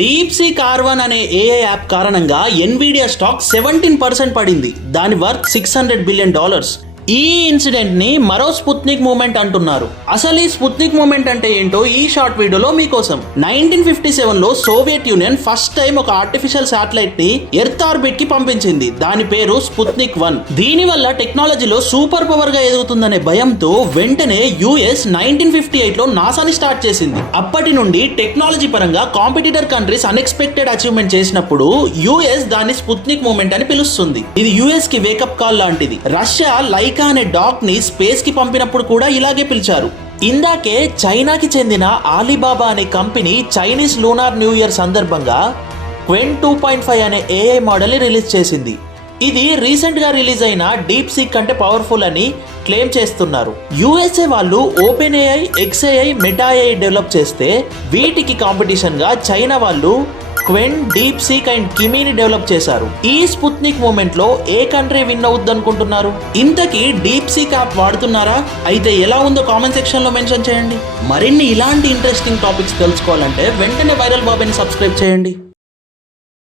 Deep seek R1 అనే AI app కారణంగా Nvidia stock 17% పడింది. దాని వర్త్ $600 బిలియన్. ఈ ఇన్సిడెంట్ ని మరో స్పుత్నిక్ మూమెంట్ అంటున్నారు. అసలు ఈ స్పుత్నిక్ మూమెంట్ అంటే ఏంటో ఈ షార్ట్ వీడియోలో మీకోసం. 1957లో సోవియట్ యూనియన్ ఫస్ట్ టైం ఒక ఆర్టిఫిషియల్ శాటిలైట్ ని ఎర్త్ ఆర్బిట్ కి పంపించింది. దాని పేరు స్పుత్నిక్ 1. దీని వల్ల టెక్నాలజీలో సూపర్ పవర్ గా ఎదుగుతుందనే భయంతో వెంటనే యుఎస్ 1958లో నాసాని స్టార్ట్ చేసింది. అప్పటి నుండి టెక్నాలజీ పరంగా కాంపిటీటర్ కంట్రీస్ అన్ఎక్స్పెక్టెడ్ అచీవ్మెంట్ చేసినప్పుడు యుఎస్ దాన్ని స్పుత్నిక్ మూమెంట్ అని పిలుస్తుంది. ఇది యుఎస్ కి వేకప్ కాల్ లాంటిది. రష్యా లైకా అనే డాగ్ ని స్పేస్ కి పంపినప్పుడు కూడా ఇలాగే పిలిచారు. ఇందాకే చైనాకి చెందిన ఆలీబాబా అనే company Chinese lunar new year సందర్భంగా క్వెన్ 2.5 అనే ఏఐ మోడల్ ని రిలీజ్ చేసింది. ఇది రీసెంట్ గా రిలీజ్ అయిన డీప్ సీక్ కంటే పవర్ఫుల్ అని క్లెయిమ్ చేస్తున్నారు. యుఎస్ఏ వాళ్ళు OpenAI, XAI, Meta AI develop చేస్తే వీటికి కాంపిటీషన్ గా చైనా వాళ్ళు క్వెన్, డీప్ సీక్ అండ్ కిమీని డెవలప్ చేశారు. ఈ స్పుత్నిక్ మూమెంట్ లో ఏ కంట్రీ విన్ అవుద్ది అనుకుంటున్నారు? ఇంతకీ డీప్ సీక్ యాప్ వాడుతున్నారా? అయితే ఎలా ఉందో కామెంట్ సెక్షన్ లో మెన్షన్ చేయండి. మరిన్ని ఇలాంటి ఇంట్రెస్టింగ్ టాపిక్స్ తెలుసుకోవాలంటే వెంటనే వైరల్ బాబాయ్ని సబ్స్క్రైబ్ చేయండి.